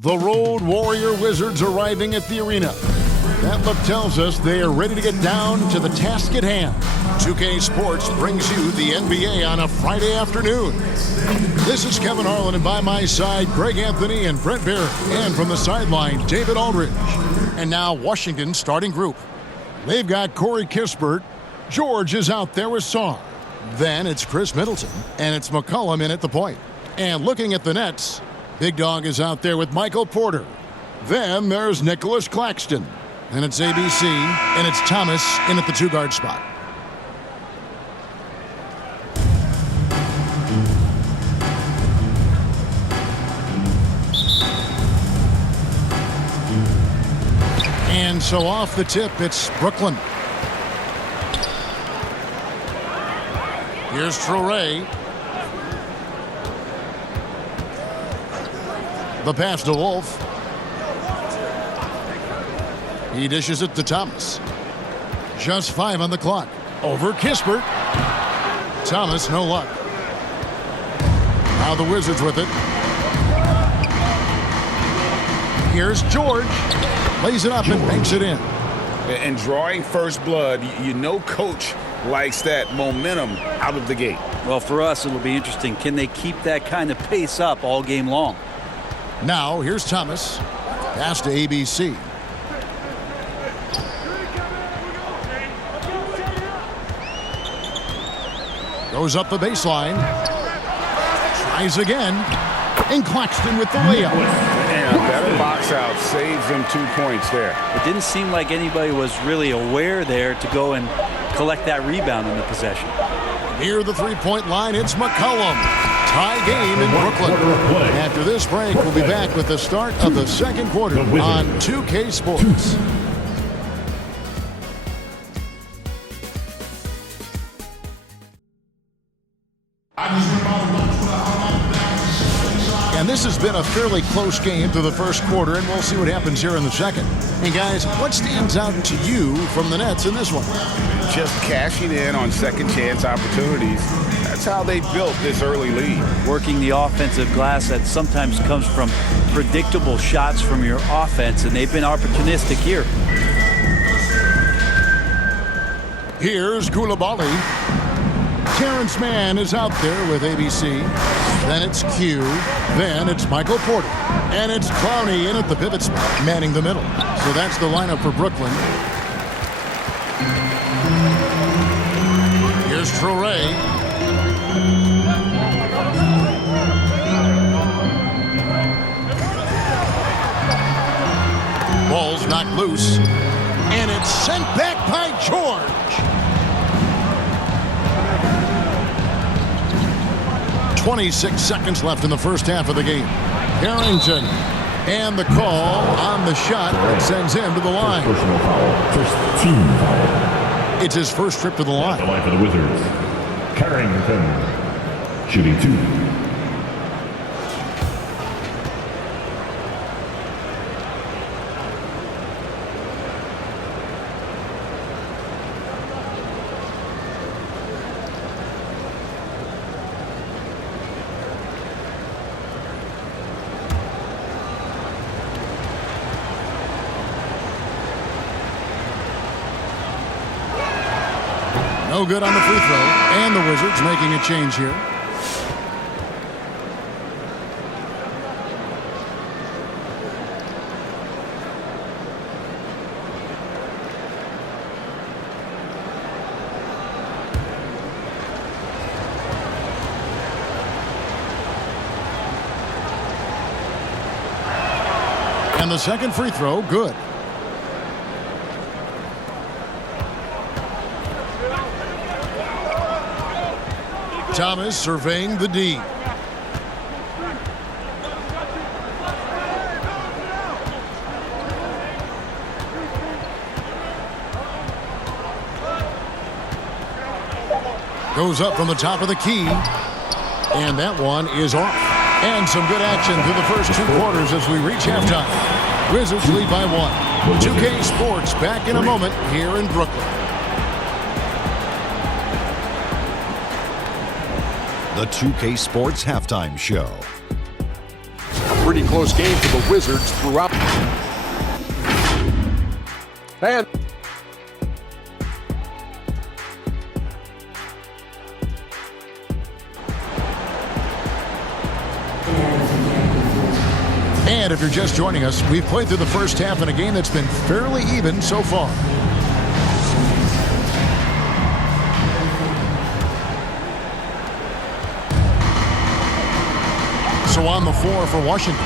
The Road Warrior Wizards arriving at the arena. That look tells us they are ready to get down to the task at hand. 2K Sports brings you the NBA on a Friday afternoon. This is Kevin Harlan, and by my side, Greg Anthony and Brent Barrett. And from the sideline, David Aldridge. And now Washington's starting group. They've got Corey Kispert. George is out there with Sarr. Then it's Chris Middleton, and it's McCollum in at the point. And looking at the Nets, Big Dog is out there with Michael Porter. Then there's Nicholas Claxton. And it's ABC, and it's Thomas in at the two-guard spot. And so off the tip, it's Brooklyn. Here's Traoré. The pass to Wolf. He dishes it to Thomas. Just 5 on the clock. Over Kispert. Thomas, no luck. Now the Wizards with it. Here's George. Lays it up and banks it in. And drawing first blood, you know coach likes that momentum out of the gate. Well, for us, it'll be interesting. Can they keep that kind of pace up all game long? Now, here's Thomas. Pass to ABC. Goes up the baseline. Tries again. And Claxton with the layup. And a better box out saves them 2 points there. It didn't seem like anybody was really aware there to go and collect that rebound in the possession. Near the three-point line, it's McCollum. Tie game in Brooklyn. After this break, we'll be back with the start of the second quarter on 2K Sports. And this has been a fairly close game through the first quarter, and we'll see what happens here in the second. And guys, what stands out to you from the Nets in this one? Just cashing in on second chance opportunities. That's how they built this early lead. Working the offensive glass that sometimes comes from predictable shots from your offense, and they've been opportunistic here. Here's Koulibaly. Terrence Mann is out there with ABC. Then it's Q. Then it's Michael Porter. And it's Clowney in at the pivot spot, manning the middle. So that's the lineup for Brooklyn. Here's Traoré. Ball's knocked loose. And it's sent back by George. 26 seconds left in the first half of the game. Harrington. And the call on the shot that sends him to the line. Personal foul. First team foul. It's his first trip to the line. The line for the Wizards. Carrington. Shooting 2. No good on the free throw, and the Wizards making a change here. And the second free throw, good. Thomas surveying the D. Goes up from the top of the key. And that one is off. And some good action through the first 2 quarters as we reach halftime. Wizards lead by 1. 2K Sports back in a moment here in Brooklyn. The 2K Sports Halftime Show. pretty close game for the Wizards throughout. And if you're just joining us, we've played through the first half in a game that's been fairly even so far. So on the floor for Washington,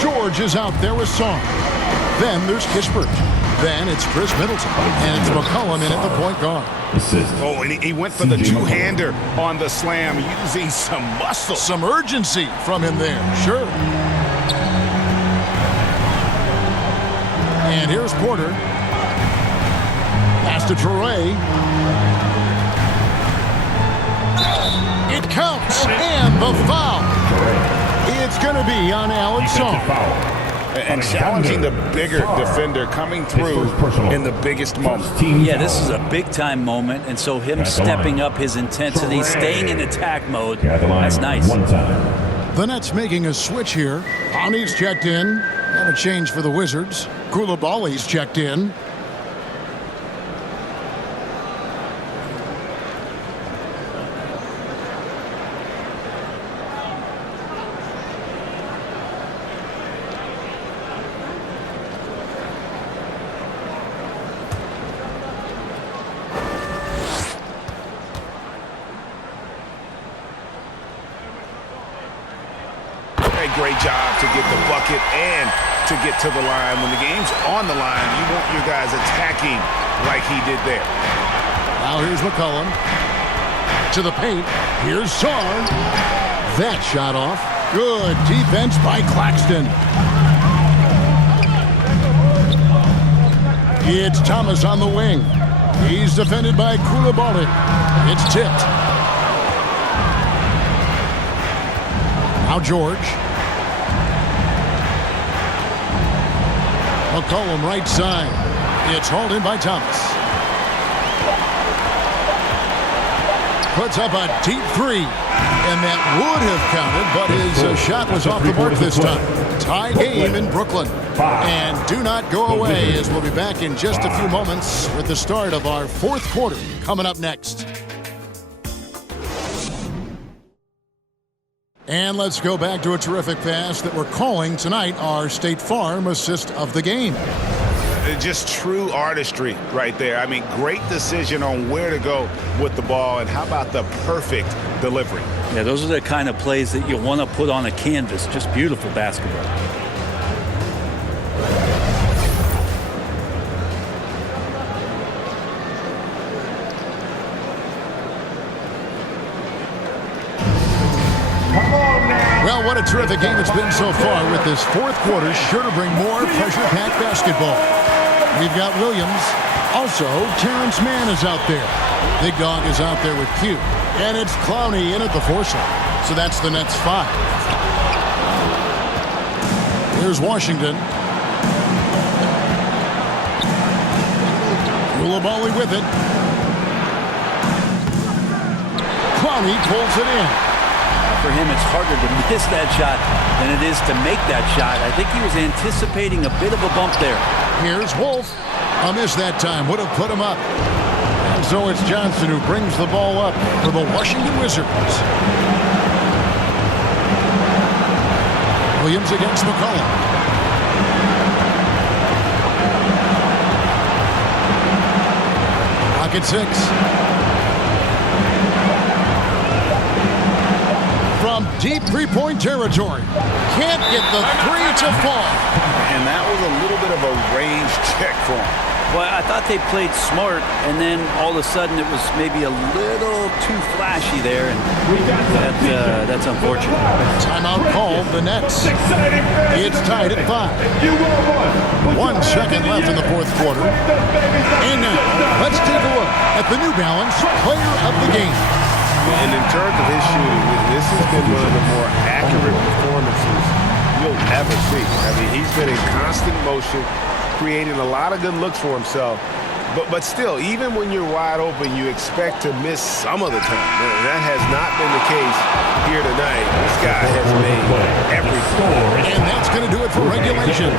George is out there with Sarr. Then there's Kispert. Then it's Chris Middleton. And it's McCollum in at the point guard. Oh, and he went for the two-hander on the slam, using some muscle. Some urgency from him there, sure. And here's Porter. Pass to Traore. It counts, and the foul. It's going to be on Alex Sarr. And challenging the bigger defender, coming through in the biggest moment. Yeah, this is a big-time moment, and so him stepping up his intensity, staying in attack mode, that's nice. The Nets making a switch here. Ani's checked in, and a change for the Wizards. Koulibaly's checked in. Great job to get the bucket and to get to the line. When the game's on the line, you want your guys attacking like he did there. Now here's McCollum. To the paint. Here's Sarr. That shot off. Good defense by Claxton. It's Thomas on the wing. He's defended by Koulibaly. It's tipped. Now George. McCollum right side. It's hauled in by Thomas. Puts up a deep three. And that would have counted, but his shot was off the mark this time. Tie game in Brooklyn. And do not go away, as we'll be back in just a few moments with the start of our fourth quarter coming up next. And let's go back to a terrific pass that we're calling tonight our State Farm assist of the game. Just true artistry right there. I mean, great decision on where to go with the ball, and how about the perfect delivery? Yeah, those are the kind of plays that you want to put on a canvas. Just beautiful basketball. Well, what a terrific game it's been so far, with this fourth quarter sure to bring more pressure-packed basketball. We've got Williams. Also, Terrence Mann is out there. Big Dog is out there with Q. And it's Clowney in at the force. So that's the Nets 5. Here's Washington. Koulibaly with it. Clowney pulls it in. For him, it's harder to miss that shot than it is to make that shot. I think he was anticipating a bit of a bump there. Here's Wolf. A miss that time. Would have put him up. And so it's Johnson who brings the ball up for the Washington Wizards. Williams against McCollum. Pocket 6. From deep three-point territory. Can't get the three to fall. And that was a little bit of a range check for him. Well, I thought they played smart, and then all of a sudden it was maybe a little too flashy there, and that's unfortunate. Timeout called the Nets. It's tied at 5. 1 second left in the fourth quarter. And now, let's take a look at the New Balance Player of the Game. And in terms of his shooting, this has been one of the more accurate performances you'll ever see. I mean, he's been in constant motion, creating a lot of good looks for himself. But still, even when you're wide open, you expect to miss some of the time. And that has not been the case here tonight. This guy has made every score. And going to do it for regulation.